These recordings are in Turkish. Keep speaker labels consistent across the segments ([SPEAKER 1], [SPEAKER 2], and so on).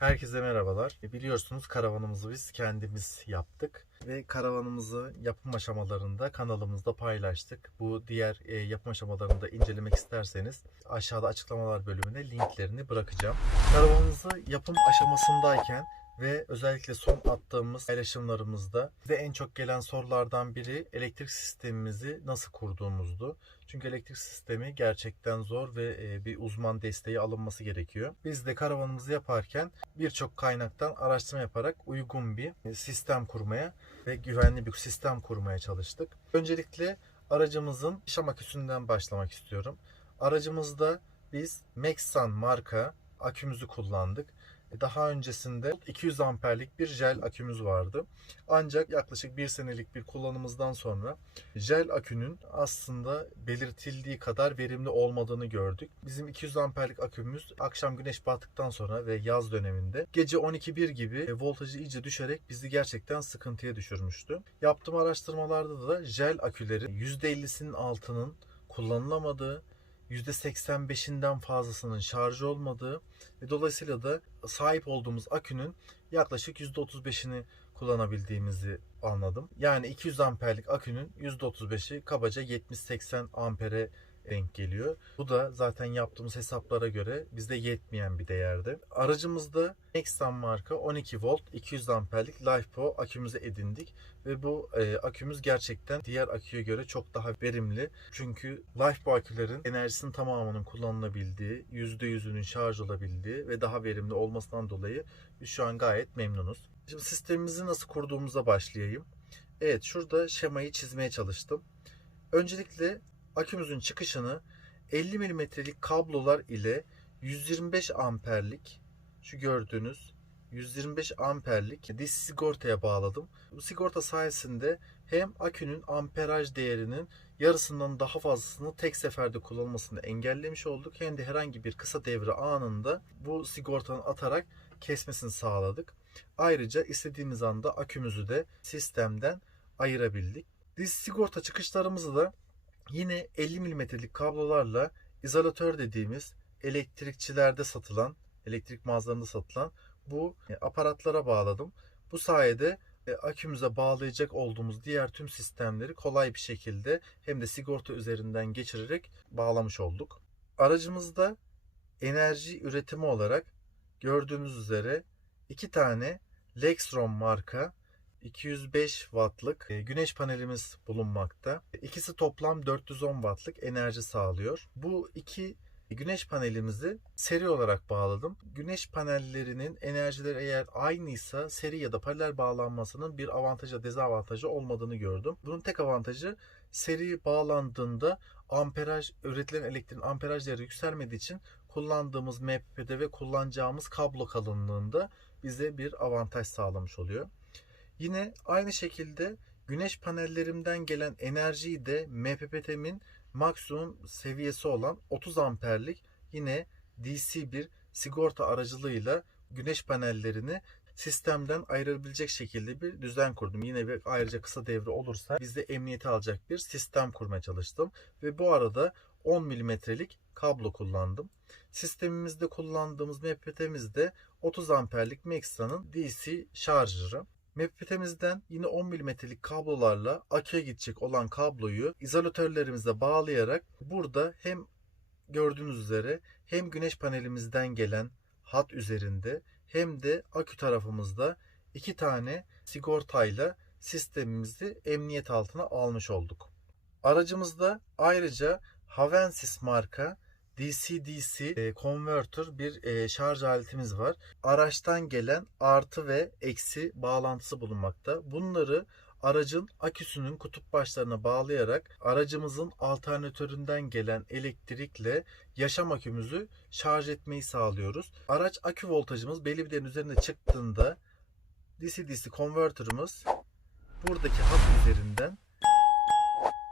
[SPEAKER 1] Herkese merhabalar. E, Biliyorsunuz karavanımızı biz kendimiz yaptık ve karavanımızı yapım aşamalarında kanalımızda paylaştık. Bu diğer e, yapım aşamalarını da incelemek isterseniz aşağıda açıklamalar bölümüne linklerini bırakacağım. Karavanımızı yapım aşamasındayken ve özellikle son attığımız paylaşımlarımızda ve en çok gelen sorulardan biri elektrik sistemimizi nasıl kurduğumuzdu. Çünkü elektrik sistemi gerçekten zor ve e, bir uzman desteği alınması gerekiyor. Biz de karavanımızı yaparken birçok kaynaktan araştırma yaparak uygun bir sistem kurmaya ve güvenli bir sistem kurmaya çalıştık. Öncelikle aracımızın şam aküsünden başlamak istiyorum. Aracımızda biz Maxsan marka akümüzü kullandık. Daha öncesinde 200 amperlik bir jel akümüz vardı. Ancak yaklaşık bir senelik bir kullanımızdan sonra jel akünün aslında belirtildiği kadar verimli olmadığını gördük. Bizim 200 amperlik akümüz akşam güneş battıktan sonra ve yaz döneminde gece 12-1 gibi voltajı iyice düşerek bizi gerçekten sıkıntıya düşürmüştü. Yaptığım araştırmalarda da jel akülerin %50'sinin altının kullanılamadığı %85'inden fazlasının şarj olmadığı ve dolayısıyla da sahip olduğumuz akünün yaklaşık %35'ini kullanabildiğimizi anladım. Yani 200 amperlik akünün %35'i kabaca 70-80 ampere denk geliyor. Bu da zaten yaptığımız hesaplara göre bizde yetmeyen bir değerdi. Aracımızda Nexan marka 12 volt 200 amperlik LifePo akümüzü edindik ve bu e, akümüz gerçekten diğer aküye göre çok daha verimli. Çünkü LifePo akülerin enerjisinin tamamının kullanılabildiği, %100'ünün şarj olabildiği ve daha verimli olmasından dolayı biz şu an gayet memnunuz. Şimdi sistemimizi nasıl kurduğumuza başlayayım. Evet şurada şemayı çizmeye çalıştım. Öncelikle akümüzün çıkışını 50 mm'lik kablolar ile 125 amperlik şu gördüğünüz 125 amperlik diş sigortaya bağladım. Bu sigorta sayesinde hem akünün amperaj değerinin yarısından daha fazlasını tek seferde kullanılmasını engellemiş olduk. Hem de herhangi bir kısa devre anında bu sigortanın atarak kesmesini sağladık. Ayrıca istediğimiz anda akümüzü de sistemden ayırabildik. Diş sigorta çıkışlarımızı da Yine 50 mm'lik kablolarla izolatör dediğimiz elektrikçilerde satılan, elektrik mağazalarında satılan bu aparatlara bağladım. Bu sayede e, akümüze bağlayacak olduğumuz diğer tüm sistemleri kolay bir şekilde hem de sigorta üzerinden geçirerek bağlamış olduk. Aracımızda enerji üretimi olarak gördüğünüz üzere iki tane Lexron marka 205 wattlık e, güneş panelimiz bulunmakta. İkisi toplam 410 wattlık enerji sağlıyor. Bu iki güneş panelimizi seri olarak bağladım. Güneş panellerinin enerjileri eğer aynıysa seri ya da paralel bağlanmasının bir avantajı dezavantajı olmadığını gördüm. Bunun tek avantajı seri bağlandığında amperaj üretilen elektriğin amperaj değeri yükselmediği için kullandığımız MPP'de ve kullanacağımız kablo kalınlığında bize bir avantaj sağlamış oluyor. Yine aynı şekilde güneş panellerimden gelen enerjiyi de MPPT'min maksimum seviyesi olan 30 amperlik yine DC bir sigorta aracılığıyla güneş panellerini sistemden ayrılabilecek şekilde bir düzen kurdum. Yine bir ayrıca kısa devre olursa bizde emniyeti alacak bir sistem kurmaya çalıştım. Ve bu arada 10 milimetrelik kablo kullandım. Sistemimizde kullandığımız MPPT'mizde 30 amperlik Maxa'nın DC şarjırı. MPPT'mizden yine 10 mm'lik kablolarla aküye gidecek olan kabloyu izolatörlerimize bağlayarak burada hem gördüğünüz üzere hem güneş panelimizden gelen hat üzerinde hem de akü tarafımızda iki tane sigortayla sistemimizi emniyet altına almış olduk. Aracımızda ayrıca Havensis marka DC-DC konvertör bir e, şarj aletimiz var. Araçtan gelen artı ve eksi bağlantısı bulunmakta. Bunları aracın aküsünün kutup başlarına bağlayarak aracımızın alternatöründen gelen elektrikle yaşam akümüzü şarj etmeyi sağlıyoruz. Araç akü voltajımız belli bir değerin üzerine çıktığında DC-DC konvertörümüz buradaki hat üzerinden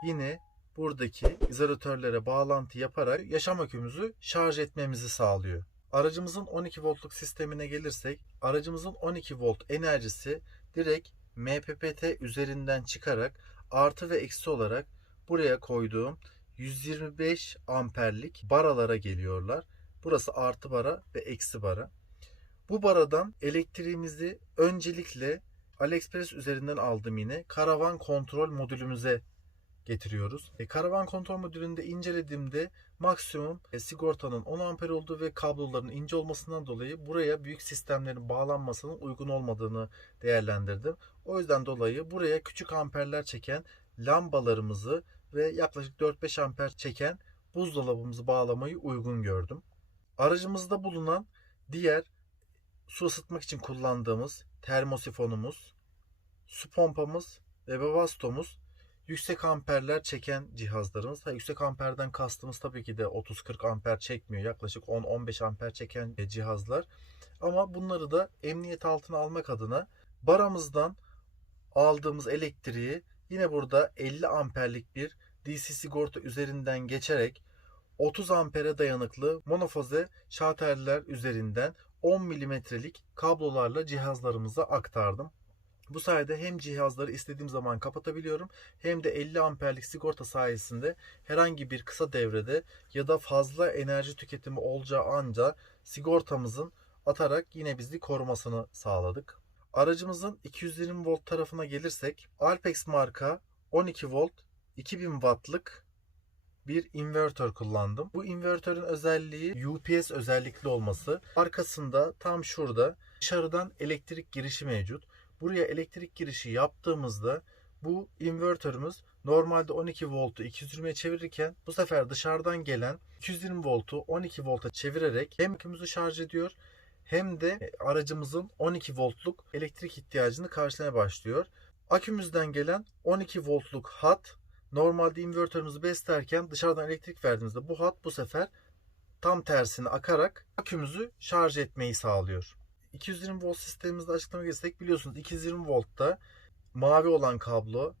[SPEAKER 1] yine buradaki izolatörlere bağlantı yaparak yaşam akümüzü şarj etmemizi sağlıyor. Aracımızın 12 voltluk sistemine gelirsek aracımızın 12 volt enerjisi direkt MPPT üzerinden çıkarak artı ve eksi olarak buraya koyduğum 125 amperlik baralara geliyorlar. Burası artı bara ve eksi bara. Bu baradan elektriğimizi öncelikle AliExpress üzerinden aldım yine karavan kontrol modülümüze getiriyoruz. E, karavan kontrol modülünde incelediğimde maksimum e, sigortanın 10 amper olduğu ve kabloların ince olmasından dolayı buraya büyük sistemlerin bağlanmasının uygun olmadığını değerlendirdim. O yüzden dolayı buraya küçük amperler çeken lambalarımızı ve yaklaşık 4-5 amper çeken buzdolabımızı bağlamayı uygun gördüm. Aracımızda bulunan diğer su ısıtmak için kullandığımız termosifonumuz, su pompamız ve Webasto'muz yüksek amperler çeken cihazlarımız. Ha, yüksek amperden kastımız tabii ki de 30-40 amper çekmiyor. Yaklaşık 10-15 amper çeken e, cihazlar. Ama bunları da emniyet altına almak adına baramızdan aldığımız elektriği yine burada 50 amperlik bir DC sigorta üzerinden geçerek 30 ampere dayanıklı monofaze şarterler üzerinden 10 milimetrelik kablolarla cihazlarımıza aktardım. Bu sayede hem cihazları istediğim zaman kapatabiliyorum hem de 50 amperlik sigorta sayesinde herhangi bir kısa devrede ya da fazla enerji tüketimi olacağı anda sigortamızın atarak yine bizi korumasını sağladık. Aracımızın 220 volt tarafına gelirsek Alpex marka 12 volt 2000 wattlık bir invertör kullandım. Bu invertörün özelliği UPS özellikli olması. Arkasında tam şurada dışarıdan elektrik girişi mevcut. Buraya elektrik girişi yaptığımızda bu invertörümüz normalde 12 voltu 220'ye çevirirken bu sefer dışarıdan gelen 220 voltu 12 volta çevirerek hem akümüzü şarj ediyor hem de aracımızın 12 voltluk elektrik ihtiyacını karşılamaya başlıyor. Akümüzden gelen 12 voltluk hat normalde invertörümüzü beslerken dışarıdan elektrik verdiğimizde bu hat bu sefer tam tersine akarak akümüzü şarj etmeyi sağlıyor. 220 volt sistemimizde açıklama geçsek biliyorsunuz 220 voltta mavi olan kablo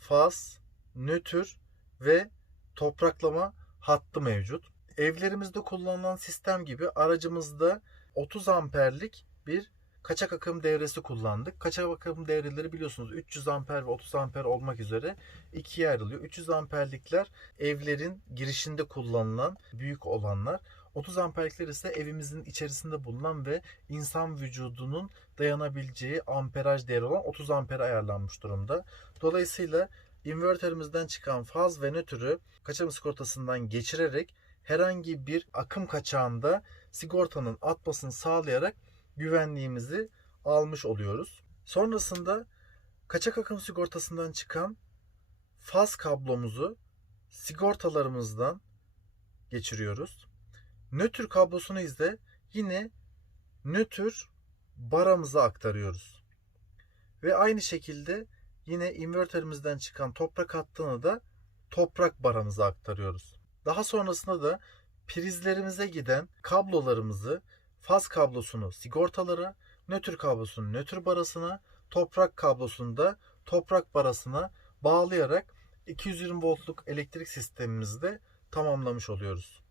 [SPEAKER 1] faz, nötr ve topraklama hattı mevcut. Evlerimizde kullanılan sistem gibi aracımızda 30 amperlik bir kaçak akım devresi kullandık. Kaçak akım devreleri biliyorsunuz 300 amper ve 30 amper olmak üzere ikiye ayrılıyor. 300 amperlikler evlerin girişinde kullanılan büyük olanlar. 30 amperlikler ise evimizin içerisinde bulunan ve insan vücudunun dayanabileceği amperaj değeri olan 30 ampere ayarlanmış durumda. Dolayısıyla invertörümüzden çıkan faz ve nötrü kaçak sigortasından geçirerek herhangi bir akım kaçağında sigortanın atmasını sağlayarak güvenliğimizi almış oluyoruz. Sonrasında kaçak akım sigortasından çıkan faz kablomuzu sigortalarımızdan geçiriyoruz. Nötr kablosunu ise yine nötr baramıza aktarıyoruz. Ve aynı şekilde yine invertörümüzden çıkan toprak hattını da toprak baramıza aktarıyoruz. Daha sonrasında da prizlerimize giden kablolarımızı faz kablosunu sigortalara, nötr kablosunu nötr barasına, toprak kablosunu da toprak barasına bağlayarak 220 voltluk elektrik sistemimizi de tamamlamış oluyoruz.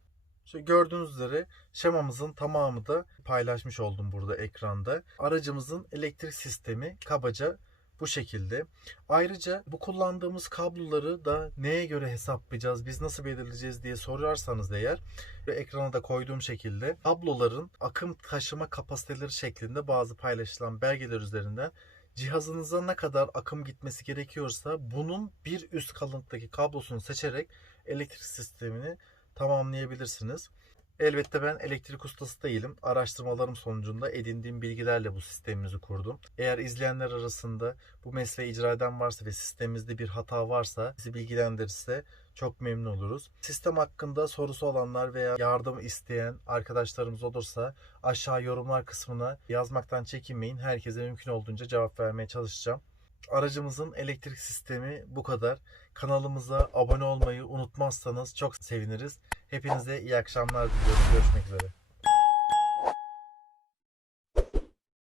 [SPEAKER 1] İşte gördüğünüz üzere şemamızın tamamı da paylaşmış oldum burada ekranda. Aracımızın elektrik sistemi kabaca bu şekilde. Ayrıca bu kullandığımız kabloları da neye göre hesaplayacağız, biz nasıl belirleyeceğiz diye sorarsanız eğer ve ekrana da koyduğum şekilde kabloların akım taşıma kapasiteleri şeklinde bazı paylaşılan belgeler üzerinden cihazınıza ne kadar akım gitmesi gerekiyorsa bunun bir üst kalınlıktaki kablosunu seçerek elektrik sistemini tamamlayabilirsiniz. Elbette ben elektrik ustası değilim. Araştırmalarım sonucunda edindiğim bilgilerle bu sistemimizi kurdum. Eğer izleyenler arasında bu mesleği icra eden varsa ve sistemimizde bir hata varsa bizi bilgilendirirse çok memnun oluruz. Sistem hakkında sorusu olanlar veya yardım isteyen arkadaşlarımız olursa aşağı yorumlar kısmına yazmaktan çekinmeyin. Herkese mümkün olduğunca cevap vermeye çalışacağım. Aracımızın elektrik sistemi bu kadar. Kanalımıza abone olmayı unutmazsanız çok seviniriz. Hepinize iyi akşamlar diliyorum. Görüşmek üzere.